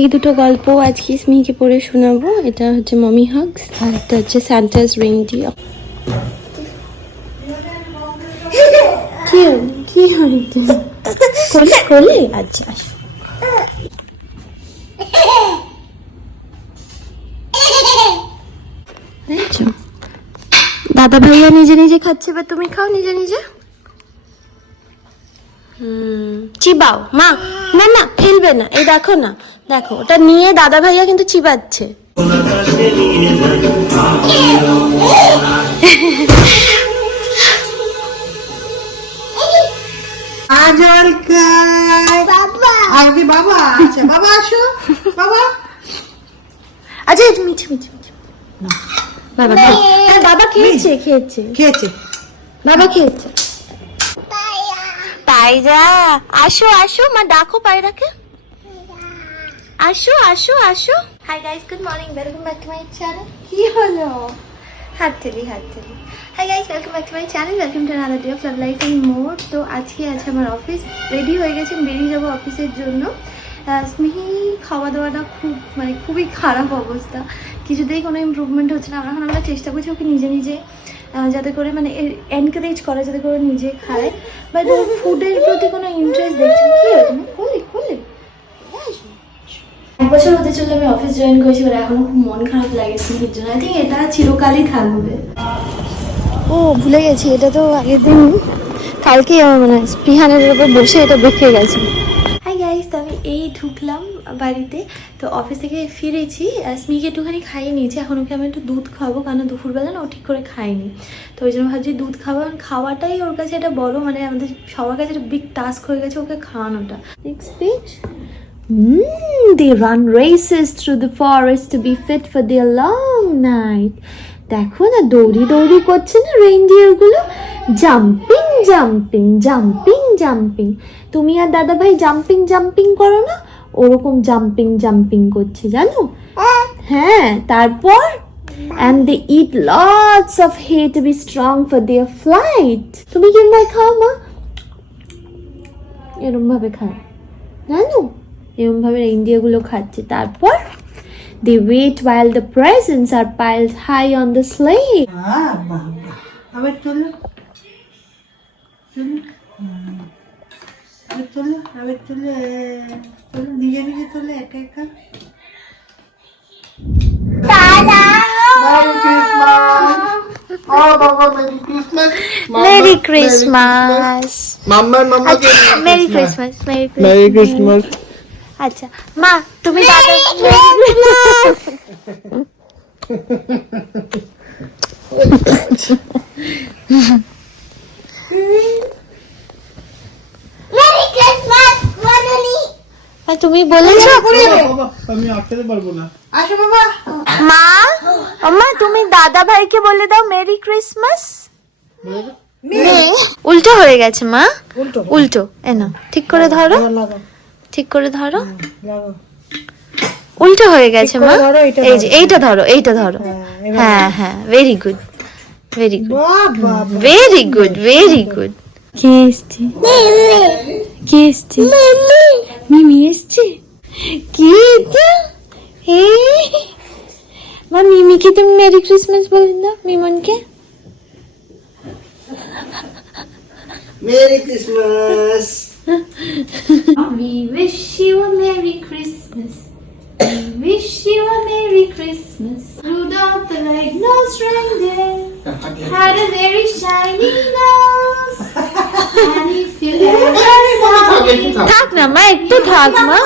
এই দুটো গল্প আজকে স্মিকে পড়ে শোনাবো। এটা হচ্ছে মমি হাগস আর এটা হচ্ছে সান্টাস রেইনডিয়ার। কি হয়েছে? কোলে আচ্ছা আসো। দাদা ভাইয়া নিজে নিজে খাচ্ছে বা তুমি খাও নিজে নিজে। চিবাও মা। না না ফেলবে না, এই দেখো না, দেখো ওটা নিয়ে দাদা ভাইয়া কিন্তু চিবাচ্ছে। আচ্ছা মিঠে মিঠে বাবা বাবা খেয়েছে বাবা খেয়েছে। পায়রা আসো আসো, মা ডাকো পায়রাকে। আসো আসো আসো। Hi guys, good morning, welcome back to my channel. কি হলো? হাততালি। Hi guys, welcome back to my channel, welcome to another day of love life and more. তো আজকে আছে আমার অফিস, রেডি হয়ে গেছি, বেরিয়ে যাবো অফিসের জন্য। স্মিহি খাওয়া দাওয়াটা খুবই খারাপ অবস্থা, কিছুতেই কোনো ইমপ্রুভমেন্ট হচ্ছে না। এখন আমরা চেষ্টা করছি ওকে নিজে নিজে যাতে করে এনকারেজ করা, যাতে করে নিজে খায়, বাট ওর ফুডের প্রতি কোনো ইন্টারেস্ট দেখছি না। কি হয়েছে? খুলে 1 বছর হতে চললে আমি অফিস জয়েন করেছি, এবার এখনো খুব মন খারাপ লাগে স্মিহির জন্য। আই থিঙ্ক এটা চিরকালই থাকবে। ও ভুলে গেছি, এটা তো আগের দিন কালকে স্পৃহানের উপর বসে এটা দেখে গেছে। হাই গাইস, তো আমি এই ঢুকলাম বাড়িতে। তো অফিস থেকে ফিরেছি, স্মিকে একটুখানি খাইয়ে নিয়েছি। এখন ওকে আমি একটু দুধ খাওয়াবো, কারণ দুপুরবেলা না ও ঠিক করে খায়নি। তো ওই জন্য ভাবছি দুধ খাওয়াটাই ওর কাছে এটা বড়, আমাদের সবার কাছে একটা বিগ টাস্ক হয়ে গেছে ওকে খাওয়ানোটা। Next page. They run races through the forest to be fit for their long night. দেখো না দৌড়ি করছে না রেইনডিয়ার গুলো, জাম্পিং। তুমি আর দাদা ভাই জাম্পিং করো না, ওরকম জাম্পিং করছে জানো? হ্যাঁ, তারপর and they eat lots of hay to be strong for their flight. তুমি কিংবা খাও মা, এরম ভাবে খায় জানো, এরম ভাবে রেইনডিয়ার গুলো খাচ্ছে। তারপর they wait while the presents are piled high on the sleigh. আবার চলো নিজে চলে একা। Merry Christmas. Merry Christmas. আচ্ছা মা, তুমি দাদা তুমি বলেছো আমি আসতে পারবো না। আসো বাবা। মা তুমি দাদা ভাইকে বলে দাও মেরি ক্রিসমাস। উল্টো হয়ে গেছে মা, উল্টো এনা ঠিক করে ধরো, উল্টো হয়ে গেছে মা। এই যে এইটা ধরো হ্যাঁ ভেরি গুড কে এসছে মিমি এসছে। কি মা মিমিকে তুমি মেরি ক্রিসমাস বলে দাও, মিমনকে merry Christmas. We wish you a Merry Christmas. We wish you a Merry Christmas. Rudolph the red-nosed reindeer had a very shiny nose. And if you ever saw him, থাক না মা, একটু থাক মা।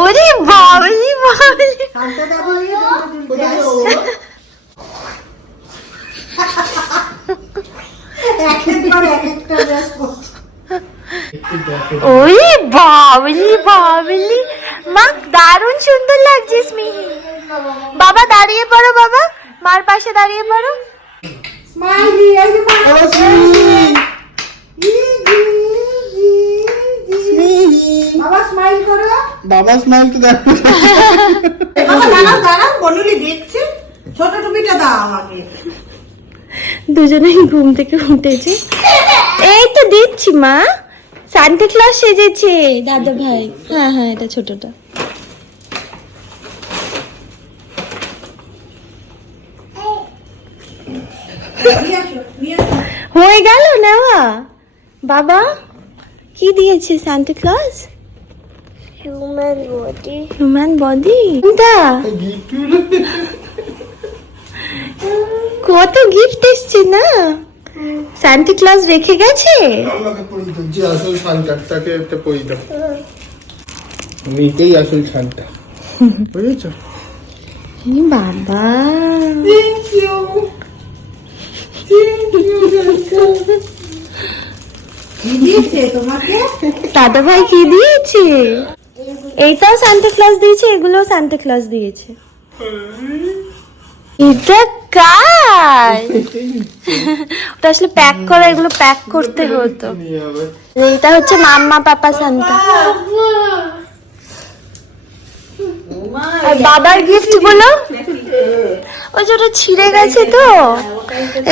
ওরে বাবলি ওরে বাবলি মা, দারুণ সুন্দর লাগছে স্মিহি। বাবা দাঁড়িয়ে পড়ো, বাবা মার পাশে দাঁড়িয়ে পড়ো। বাবা স্মাইল তো দেখো। দাঁড়াও বনুলি দেখছে, ছোট টুপিটা দাও আমাকে। দুজনেই ঘুম থেকে উঠেছে। এই তো দিচ্ছি মা, সান্টা ক্লজ সেজেছে দাদা ভাই। হ্যাঁ হ্যাঁ, এটা ছোটটা। হয়ে গেল নেওয়া। বাবা কি দিয়েছে সান্টা ক্লজ? Human body. কত গিফট এসছে না, সান্টা ক্লজ রেখে গেছে। আমাকে পরিয়ে দাও, যে আসল সান্টাটাকে একটা পরিয়ে দাও। আমি এটাই আসল সান্টা, বুঝেছো? বাবা থ্যাংক ইউ, কি দিয়েছে তোমাকে দাদা ভাই? কি দিয়েছে? এইটাও সান্টা ক্লজ দিয়েছে, এগুলোও সান্টা ক্লজ দিয়েছে। এটা কার? ওটা আসলে প্যাক করা, এগুলো প্যাক করতে হতো। এটা হচ্ছে মাম্মা পাপা সান্টা। আর বাবার গিফট গুলো ওই যে ওটা ছিঁড়ে গেছে তো,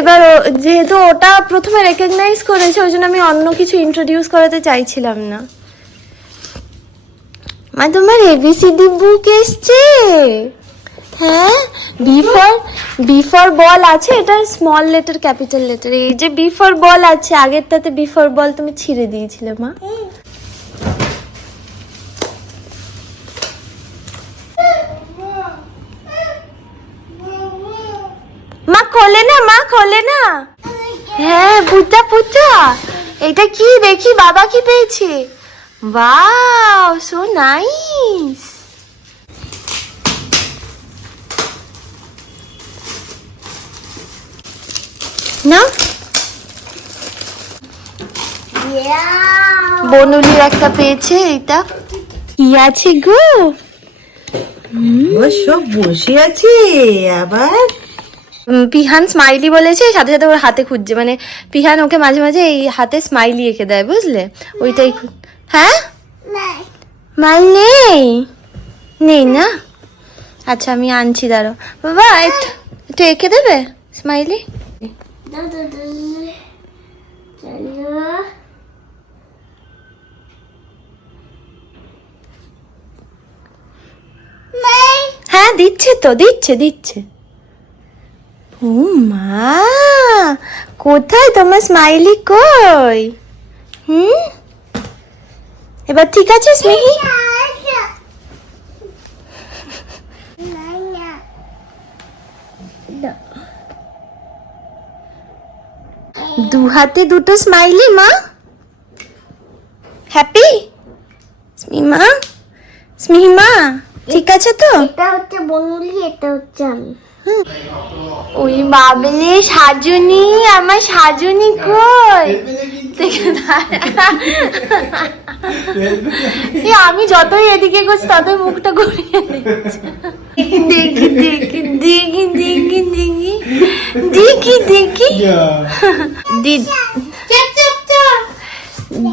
এবার যেহেতু ওটা প্রথমে রেকগনাইজ করেছে, ওই জন্য আমি অন্য কিছু ইন্ট্রোডিউস করাতে চাইছিলাম না। মা তোমার এবিসিডি বুক এসছে। হ্যাঁ, বি ফর বল আছে, এটা স্মল লেটার ক্যাপিটাল লেটার। এই যে বি ফর বল আছে, আগেরটাতে বি ফর বল তুমি ছিঁড়ে দিয়েছিলে মা। মা খোলে না, মা খোলে না। হ্যাঁ পুচা পুচা, এটা কি দেখি, বাবা কি পেয়েছে? Wow so nice. না বনুলির একটা পেয়েছে। এটা কি আছে গো? ও সব বসে আছে আবার। পিহান স্মাইলি বলেছে, সাথে সাথে ওর হাতে খুঁজছে, মানে পিহান ওকে মাঝে মাঝে এই হাতে স্মাইলি এঁকে দেয়, বুঝলে? ওইটাই হ্যাঁ, মাল নেই, নেই না? আচ্ছা আমি আনছি, দাঁড়ো বাবা, একটু এঁকে দেবে স্মাইলি। হ্যাঁ দিচ্ছে তো, দিচ্ছে দিচ্ছে। ও মা, কোথায় তোমার স্মাইলি, কই? এবার ঠিক আছে স্নেহি? দু হাতে দুটো স্মাইলি মা, হ্যাপি স্মিমা, স্মিমা ঠিক আছে তো? এটা হচ্ছে বনুলি, এটা হচ্ছে আমি। ওই বাবলে সাজুনি, আমার সাজুনি কই? আমি যতই এদিকে করছি ততই মুখটা ঘুরিয়ে দিচ্ছে। দেখি দেখি দেখি দেখি দেখি দেখি দেখি।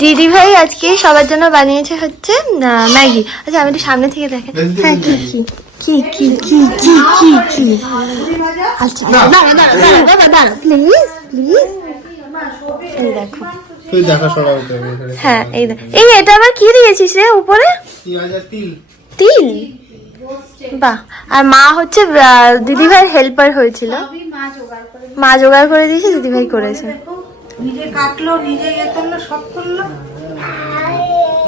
দিদি ভাই আজকে সবার জন্য বানিয়েছে হচ্ছে ম্যাগি। আচ্ছা আমি একটু সামনে থেকে দেখে। হ্যাঁ কি কি কি কি কি কি কি কি আচ্ছা দাঁড়া দাঁড়া দাঁড়া দাঁড়া প্লিজ প্লিজ। এই দেখো, তুই দেখা সরাতে হবে এখানে। হ্যাঁ এই এই এটা আবার কি দিয়েছিস রে উপরে? পেঁয়াজ আর তিল। তিল, বাহ। আর মা হচ্ছে দিদি ভাইয়ের হেল্পার হয়েছিল, মা জোগাড় করে দিয়েছে, দিদি ভাই করেছে। নিজে কাটলো, নিজে ইয়ে করলো, সব করলো।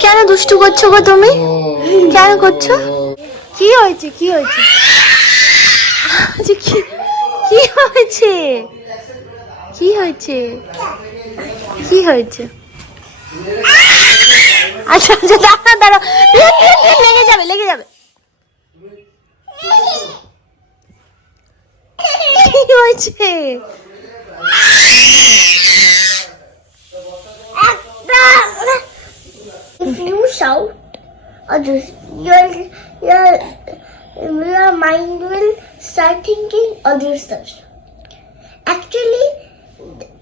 কেন দুষ্টু করছো গো তুমি? কেন করছো? কি হয়েছে, কি হয়েছে? আচ্ছা, কি হয়েছে, কি হয়েছে, কি হয়েছে? আচ্ছা আচ্ছা দাঁড়া দাঁড়া, লেগে যাবে লেগে যাবে। কি হয়েছে? If you shout, others, your mind will start thinking others touch. Actually,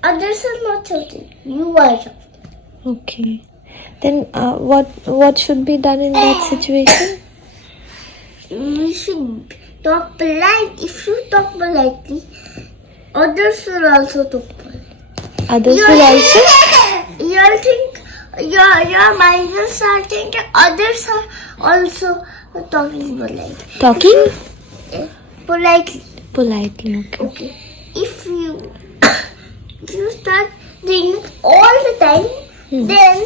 others are not shouting. You are shouting. Okay, then what should be done in that situation? You should talk polite. If you talk politely, others will also talk polite. Others will also. you'll think your mind will start thinking others are also talking politely. Talking Politely. politely. Okay. Okay. If you start doing it all the time, then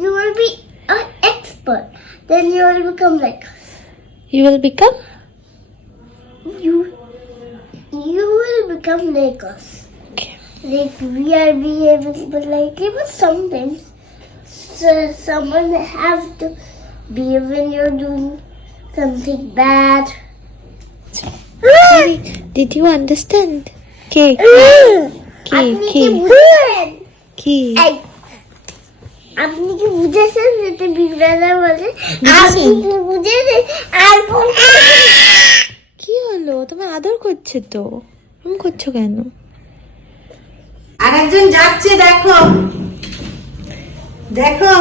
you will be an expert. Then you will become like us. You will become. You will become like us. Okay. Like we are behaving politely, but sometimes someone have to behave when you're doing something bad. Did you understand? K. আপনি কি বুঝলেন? K. এই আপনি কি বুঝেছেন যেটা বিড়ালা বলে? আপনি কি বুঝেছেন? আর কি হলো? তোমার আদর করছে তো। তুমি করছো কেন? আরেকজন যাচ্ছে, দেখো দেখো।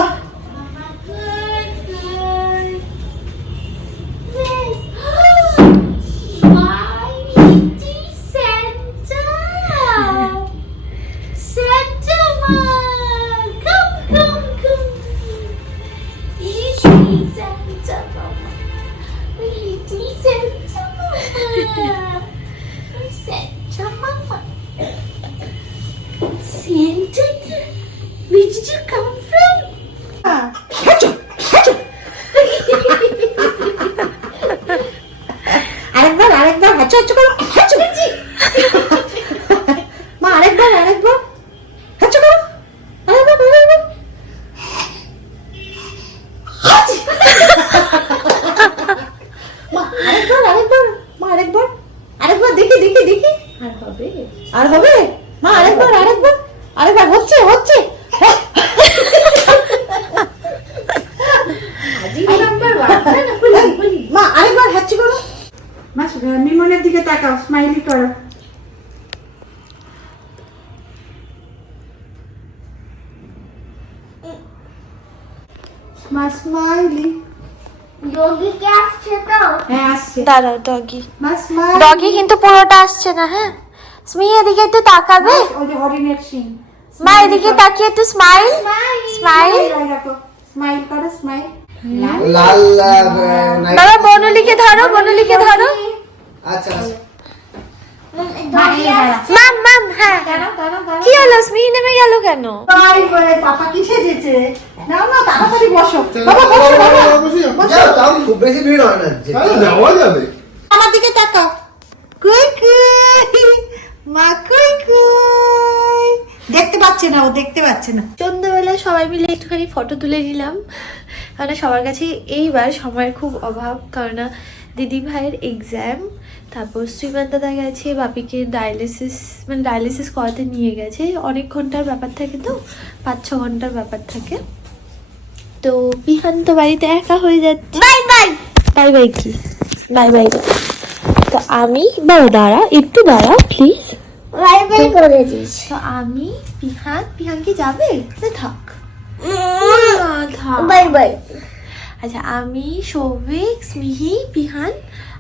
Where did you come from? আরেকবার হাঁচু হাঁচু করো, হাঁচু। মা আরেকবার হাঁচু করো, আরেকবার। হাঁচি। মা আরেকবার দেখি। আর হবে মা, আরেকবার হচ্ছে। মা আরেকবার হাঁচি করো। মা মিমনের দিকে তাকাও, স্মাইলি করো। মা স্মাইলি। যোগী কে আসছে তো? হ্যাঁ আসছে। দাঁড়াও ডগি। মা স্মাইলি। ডগি কিন্তু পুরোটা আসছে না, হ্যাঁ। স্মি এদিকে একটু তাকাবে। ওই যে হরিণের সিং। মা এদিকে তাকিয়ে একটু স্মাইল। দেখো, স্মাইল করো, স্মাইল। লাল বাবা বনলিকে ধরো। আচ্ছা মাম হ্যাঁ। কি হলো? স্মি নেমে গেল কেন? পাপা কি সেজেছে? নাও তাড়াতাড়ি বসো। বাবা বসো। যাও, তাও খুব বেশি ভিড় হয় না, যাওয়া যাবে। আমার দিকে তাকাও। কই মা কই। দেখতে পাচ্ছে না। সন্ধ্যাবেলায় সবাই মিলে একটুখানি ফটো তুলে নিলাম, কারণ সবার কাছে এইবার সময়ের খুব অভাব, কারণ দিদি ভাইয়ের এক্সাম। তারপর শ্রীমান দাদা গেছে বাপিকে ডায়ালিসিস করাতে নিয়ে গেছে। অনেক ঘন্টার ব্যাপার থাকে তো, 5-6 ঘন্টার ব্যাপার থাকে। তো বিহান তো বাড়িতে একা হয়ে যাচ্ছে। বাই কি বাই। তো আমি দাঁড়া প্লিজ। বাই করে দিস। তো আমি বিহান কি যাবে? থাক। বাই। আচ্ছা, আমি সৌভিক, স্মিহি, বিহান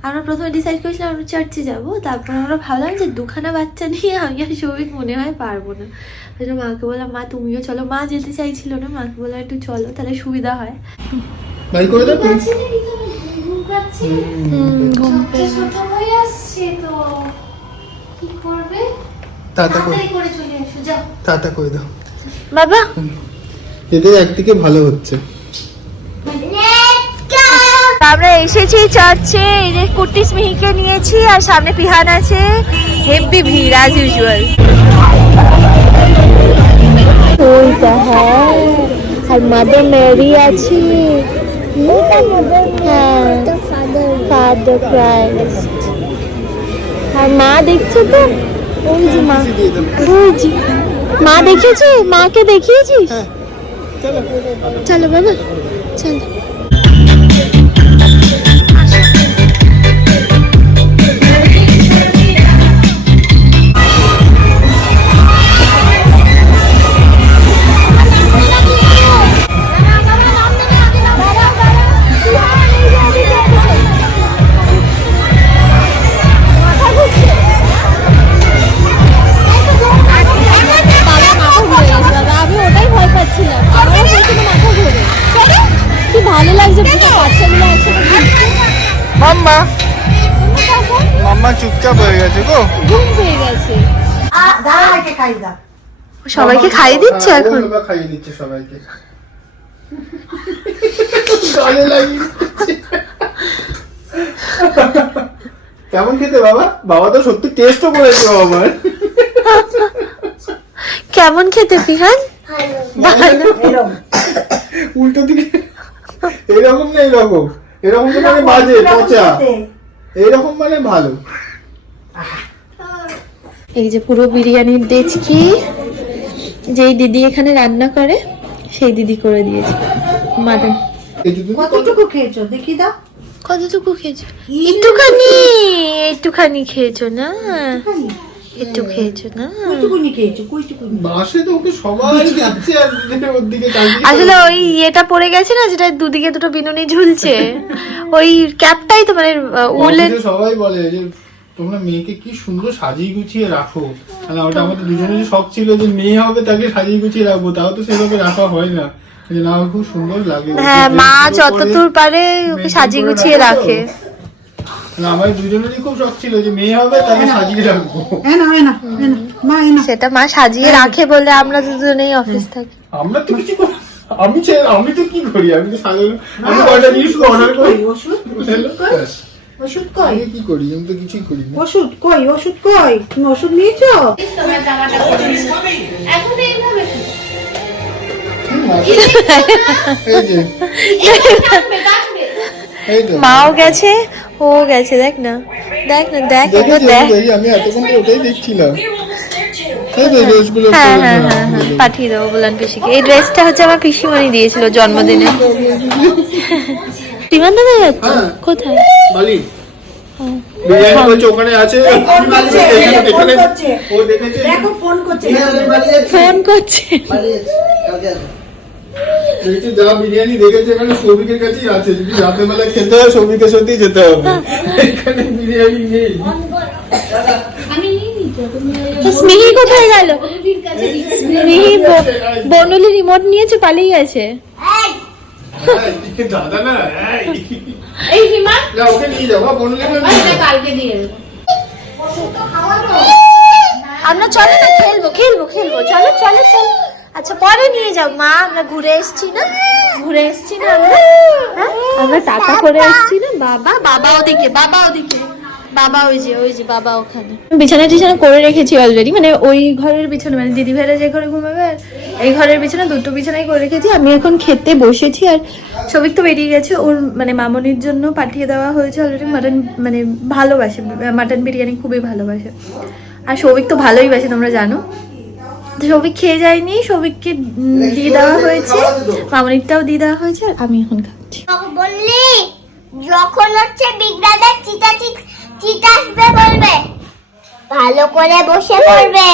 আমরা প্রথমে ডিসাইড করেছিলাম আমরা চার্চে যাবো। তারপর আমরা ভাবলাম যে 2খানা বাচ্চা নিয়ে আমি আর সৌভিক মনে হয় পারবো না। ওই জন্য মাকে বললাম মা তুমিও চলো। মা যেতে চাইছিল না, মাকে বললাম একটু চলো, তাহলে সুবিধা হয়। ভাই করে দাও তুমি। ছোট হয়ে আসছে তো কি করবে? টাটা করে যাও টাটা করে দাও বাবা। এদের একদিকে ভালো হচ্ছে। আমরা এসেছি চার্চে। এই যে কুর্তি স্মিহিকে নিয়েছি, আর সামনে পিহান আছে। হেভি ভিড় অ্যাজ ইউজুয়াল। ওইটা হ্যাঁ, আর মাদার মেরি আছে। হ্যাঁ, ফাদার ক্রাইস্ট। আর মা দেখছো তো, ওই যে মা, ওই যে মা দেখেছি। মাকে দেখিয়েছিস? চলো বাবা চলো। মাম্মা মাম্মা চুপচাপ হয়ে গেছে গো। ঘুম হয়ে গেছে। দাঁড়াকে খাই দা। সবাইকে খাইয়ে দিচ্ছে এখন। বাবা খাইয়ে দিচ্ছে সবাইকে। গালে লাগিয়ে দিচ্ছে। কেমন খেতে বাবা? বাবা তো সত্যি টেস্টও করেছে আমার। কেমন খেতে ফিহান? এরকম উল্টো দিকে এরকম না এরকম, এরকম তো মানে বাজে পচা, এইরকম মানে ভালো। এই যে পুরো বিরিয়ানির ডেচকি যেই দিদি এখানে রান্না করে সেই দিদি করে দিয়েছে মাটন। কতটুকু খেয়েছো দেখি দাও। কতটুকু খেয়েছো? একটুখানি, একটুখানি খেয়েছো না? একটু খেয়েছো না? কইটুকুনি খেয়েছো, কইটুকুনি। বাসে তো ওকে সবাই যাচ্ছে আর ওর দিকে তাকিয়ে। আসলে ওই ইয়েটা পড়ে গেছে না, যেটা দুদিকে দুটো বিনুনি ঝুলছে, ওই ক্যাপটাই তো মানে উলের। অফিসে সবাই বলে যে তোমরা মেয়েকে কি সুন্দর সাজিয়ে গুছিয়ে রাখো। মানে ওটা আমাদের দুজনেরই শখ ছিল যে মেয়ে হবে তাকে সাজিয়ে গুছিয়ে রাখবো, তাও তো সেভাবে রাখা হয় না। যে না খুব সুন্দর লাগে। হ্যাঁ, মা যতদূর পারে ওকে সাজিয়ে গুছিয়ে রাখে। আমার দুজনেরই খুব শখ ছিল যে মেয়ে হবে তাকে সাজিয়ে রাখবো। সেটা মা সাজিয়ে রাখে বলে আমরা দুজনেই অফিস থাকি। আমরা তো কিছু করি, আমি তো কি করি, আমি তো সাধারণ আমি কয়টা জিনিস অর্ডার করি। ওষুধ কই? আমি কি করি? আমি তো কিছুই করি না। ওষুধ কই? ওষুধ কই? তুমি ওষুধ নিয়েছো? এই যে এই তো মাও গেছে, ও গেছে, দেখ না, দেখ না, দেখ একবার দেখ। আমি এতক্ষণ তো ওটাই দেখছিলাম। এই তো ড্রেসগুলো হ্যাঁ হ্যাঁ হ্যাঁ হ্যাঁ, পাঠিয়ে দেবো বললাম পিসিকে। এই ড্রেসটা হচ্ছে আমার পিসিমণি দিয়েছিল জন্মদিনে। বিমান দাদা যাচ্ছে কোথায়? বালি বিরিয়ানি বলছে ওখানে আছে। ফোন করছে, ফোন করছে। ও দেখেছে দেখো ফোন করছে। ফোন করছে। দেখছি যা বিরিয়ানি দেখেছে এখানে সৌভিকের কাছেই আছে। যদি রাতের বেলা খেতে হয় সৌভিকের সাথেই যেতে হবে। এখানে বিরিয়ানি নেই। স্মিহি কোথায় গেল? স্মিহি বনলি রিমোট নিয়েছে, পালিয়ে গেছে। দাদা না এই হিমা না ওকে নিয়ে যাবো বললে কালকে দিয়ে দেবো। আমরা চলো না, খেলবো খেলবো খেলবো, চলো চলো চলো। আচ্ছা পরে নিয়ে যাও মা, আমরা ঘুরে এসছি না, ঘুরে এসছি না আমরা, হ্যাঁ আমরা টাকা করে এসছি না। বাবা, বাবা ওদিকে, বাবা ওদিকে, বাবা ওই যে বাবা ওখানে। বিছানা টিছানা করে রেখেছি অলরেডি, মানে ওই ঘরের বিছানা, মানে দিদি ভাইরা যে ঘরে ঘুমাবে আর এই ঘরের বিছানা দুটো বিছানাই করে রেখেছি। আমি এখন খেতে বসেছি আর সবিক তো বেরিয়ে গেছে, ওর মানে মামনির জন্য পাঠিয়ে দেওয়া হয়েছে অলরেডি মাটন, মানে ভালোবাসে মাটন বিরিয়ানি, খুবই ভালোবাসে। আর সৌভিক তো ভালোই বাসে, তোমরা জানো। তো সৌভিক খেয়ে যায়নি, সৌভিককে দিয়ে দেওয়া হয়েছে, মামনিরটাও দিয়ে দেওয়া হয়েছে, আর আমি এখন খাচ্ছি। বললি যখন হচ্ছে বিগ ব্রাদার চিতা আসবে বলবে, ভালো করে বসে পড়বে।